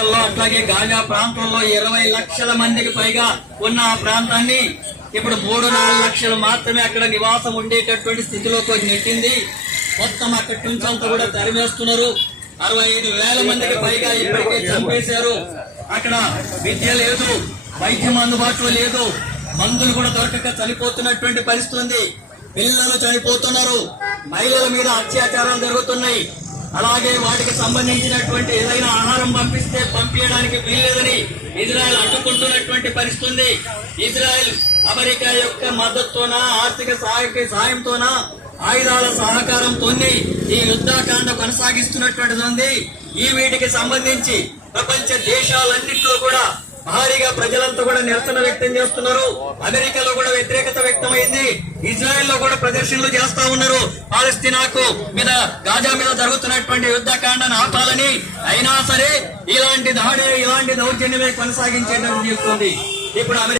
అట్లాగే గాజా ప్రాంతంలో 20 లక్షల మందికి పైగా ఉన్న ఆ ప్రాంతాన్ని ఇప్పుడు 3-4 లక్షలు మాత్రమే అక్కడ నివాసం ఉండేటటువంటి స్థితిలోకి నెట్టింది. మొత్తం అక్కడి నుంచి అంతా కూడా తరిమేస్తున్నారు. 65,000 మందికి పైగా ఇప్పటికే చంపేశారు. అక్కడ విద్య లేదు, వైద్యం అందుబాటులో లేదు, మందులు కూడా దొరకక చనిపోతున్నటువంటి పరిస్థితి ఉంది. పిల్లలు చనిపోతున్నారు, మహిళల మీద అత్యాచారాలు జరుగుతున్నాయి. అలాగే వాటికి సంబంధించినటువంటి ఏదైనా ఆహారం పంపిస్తే పంపించడానికి వీల్లేదని ఇజ్రాయెల్ అడ్డుకుంటున్నటువంటి పరిస్థితి ఉంది. ఇజ్రాయెల్ అమెరికా యొక్క మద్దతుతోనా ఆర్థిక సాయంతోనా ఆయుధాల సహకారంతోనే ఈ యుద్ధకాండ కొనసాగిస్తున్నటువంటిది ఉంది. ఈ వీటికి సంబంధించి ప్రపంచ దేశాలన్నింటిలో కూడా భారీగా ప్రజలంతా కూడా నిరసన వ్యక్తం చేస్తున్నారు. అమెరికాలో కూడా వ్యతిరేకత వ్యక్తమైంది. ఇజ్రాయెల్ లో కూడా ప్రదర్శనలు చేస్తా ఉన్నారు. పాలస్తీనాకు మీద గాజా మీద జరుగుతున్నటువంటి యుద్ధకాండను ఆపాలని. అయినా సరే ఇలాంటి దౌర్జన్యమే కొనసాగించేటట్టు చేస్తుంది. ఇప్పుడు